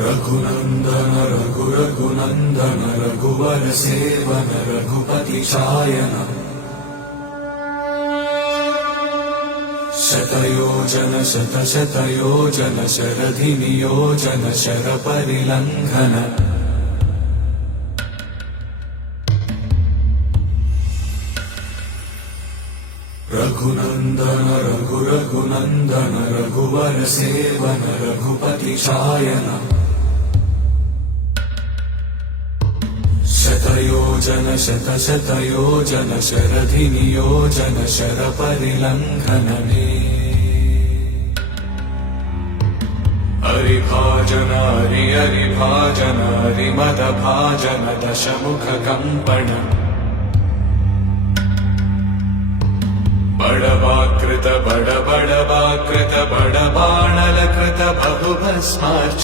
रघुनन्दन रघुनन्दन रघुवर seven Raghupati चायन शतयोजन शतशतयोजन शरधि नियोजन शरपरिलङ्घन रघुनन्दन रघुनन्दन रघुवर seven Raghupati चायन शतयोजन शतशतयोजन शरधि नियोजन शरपरिलङ्घनने हरिभाजन हरिभाजन हरिमदभाजन दशमुख कम्पण बड़वाकृत बड़वाकृत बड़बाणलकृत बहुभस्मार्च